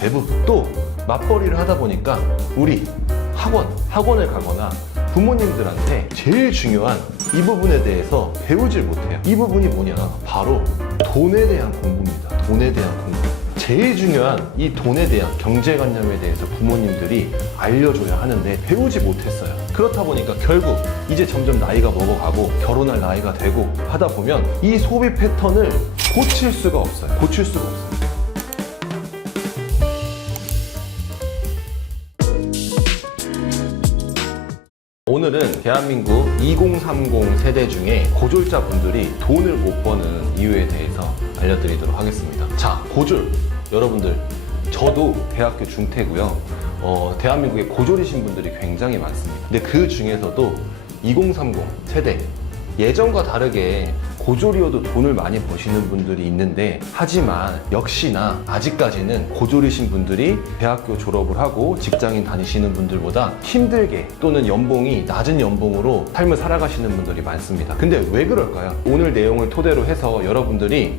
대부분. 또 맞벌이를 하다 보니까 우리 학원을 가거나 부모님들한테 제일 중요한 이 부분에 대해서 배우질 못해요. 이 부분이 뭐냐? 바로 돈에 대한 공부입니다. 돈에 대한 공부. 제일 중요한 이 돈에 대한 경제관념에 대해서 부모님들이 알려줘야 하는데 배우지 못했어요. 그렇다 보니까 결국 이제 점점 나이가 먹어가고 결혼할 나이가 되고 하다 보면 이 소비 패턴을 고칠 수가 없어요. 고칠 수가 없어요. 오늘은 대한민국 2030 세대 중에 고졸자 분들이 돈을 못 버는 이유에 대해서 알려드리도록 하겠습니다. 자, 고졸. 여러분들, 저도 대학교 중퇴고요. 대한민국에 고졸이신 분들이 굉장히 많습니다. 근데 그 중에서도 2030 세대, 예전과 다르게 고졸이어도 돈을 많이 버시는 분들이 있는데, 하지만 역시나 아직까지는 고졸이신 분들이 대학교 졸업을 하고 직장인 다니시는 분들보다 힘들게 또는 연봉이 낮은 연봉으로 삶을 살아가시는 분들이 많습니다. 근데 왜 그럴까요? 오늘 내용을 토대로 해서 여러분들이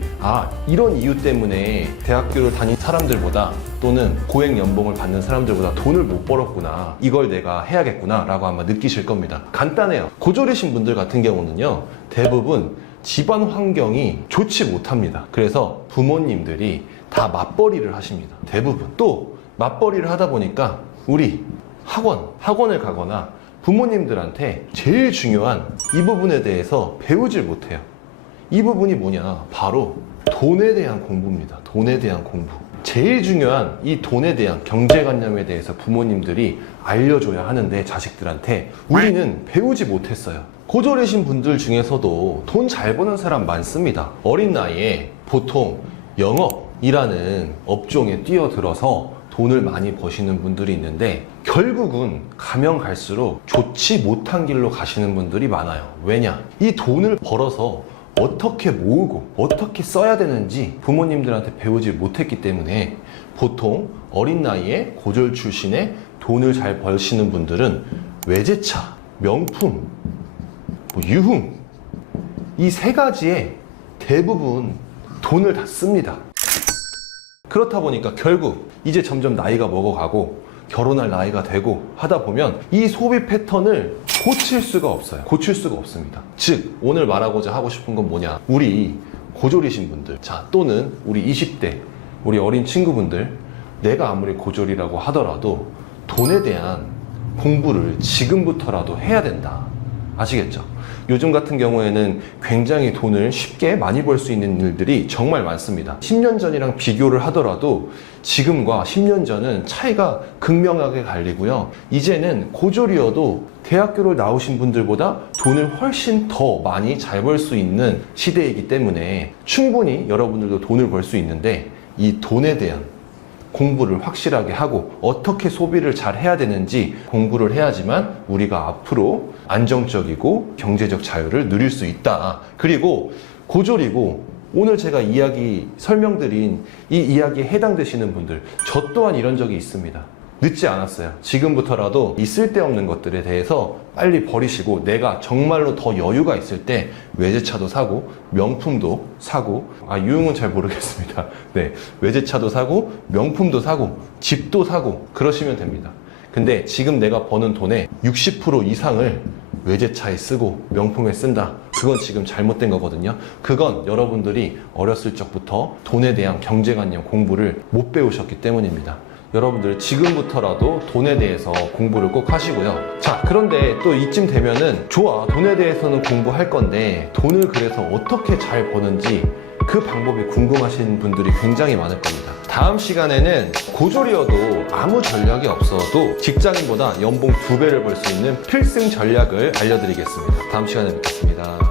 이런 이유 때문에 대학교를 다닌 사람들보다 또는 고액 연봉을 받는 사람들보다 돈을 못 벌었구나, 이걸 내가 해야겠구나 라고 아마 느끼실 겁니다. 간단해요. 고졸이신 분들 같은 경우는요, 대부분 집안 환경이 좋지 못합니다. 그래서 부모님들이 다 맞벌이를 하십니다. 대부분. 또 맞벌이를 하다 보니까 우리 학원을 가거나 부모님들한테 제일 중요한 이 부분에 대해서 배우질 못해요. 이 부분이 뭐냐? 바로 돈에 대한 공부입니다. 돈에 대한 공부. 제일 중요한 이 돈에 대한 경제관념에 대해서 부모님들이 알려줘야 하는데 자식들한테 우리는 배우지 못했어요. 고졸이신 분들 중에서도 돈 잘 버는 사람 많습니다. 어린 나이에 보통 영업이라는 업종에 뛰어들어서 돈을 많이 버시는 분들이 있는데, 결국은 가면 갈수록 좋지 못한 길로 가시는 분들이 많아요. 왜냐? 이 돈을 벌어서 어떻게 모으고 어떻게 써야 되는지 부모님들한테 배우지 못했기 때문에 보통 어린 나이에 고졸 출신의 돈을 잘 버시는 분들은 외제차, 명품, 유흥, 이 세 가지에 대부분 돈을 다 씁니다. 그렇다 보니까 결국 이제 점점 나이가 먹어가고 결혼할 나이가 되고 하다 보면 이 소비 패턴을 고칠 수가 없어요. 고칠 수가 없습니다. 즉, 오늘 말하고자 하고 싶은 건 뭐냐? 우리 고졸이신 분들, 또는 우리 20대, 우리 어린 친구분들, 내가 아무리 고졸이라고 하더라도 돈에 대한 공부를 지금부터라도 해야 된다. 아시겠죠? 요즘 같은 경우에는 굉장히 돈을 쉽게 많이 벌 수 있는 일들이 정말 많습니다. 10년 전이랑 비교를 하더라도 지금과 10년 전은 차이가 극명하게 갈리고요. 이제는 고졸이어도 대학교를 나오신 분들보다 돈을 훨씬 더 많이 잘 벌 수 있는 시대이기 때문에 충분히 여러분들도 돈을 벌 수 있는데, 이 돈에 대한 공부를 확실하게 하고 어떻게 소비를 잘 해야 되는지 공부를 해야지만 우리가 앞으로 안정적이고 경제적 자유를 누릴 수 있다. 그리고 고졸이고 오늘 제가 설명드린 이 이야기에 해당되시는 분들, 저 또한 이런 적이 있습니다. 늦지 않았어요. 지금부터라도 이 쓸데없는 것들에 대해서 빨리 버리시고, 내가 정말로 더 여유가 있을 때 외제차도 사고 명품도 사고, 유흥은 잘 모르겠습니다. 네, 외제차도 사고 명품도 사고 집도 사고 그러시면 됩니다. 근데 지금 내가 버는 돈의 60% 이상을 외제차에 쓰고 명품에 쓴다. 그건 지금 잘못된 거거든요. 그건 여러분들이 어렸을 적부터 돈에 대한 경제관념 공부를 못 배우셨기 때문입니다. 여러분들 지금부터라도 돈에 대해서 공부를 꼭 하시고요. 자, 그런데 또 이쯤 되면은 좋아, 돈에 대해서는 공부할 건데 돈을 그래서 어떻게 잘 버는지 그 방법이 궁금하신 분들이 굉장히 많을 겁니다. 다음 시간에는 고졸이어도 아무 전략이 없어도 직장인보다 연봉 2배를 벌 수 있는 필승 전략을 알려드리겠습니다. 다음 시간에 뵙겠습니다.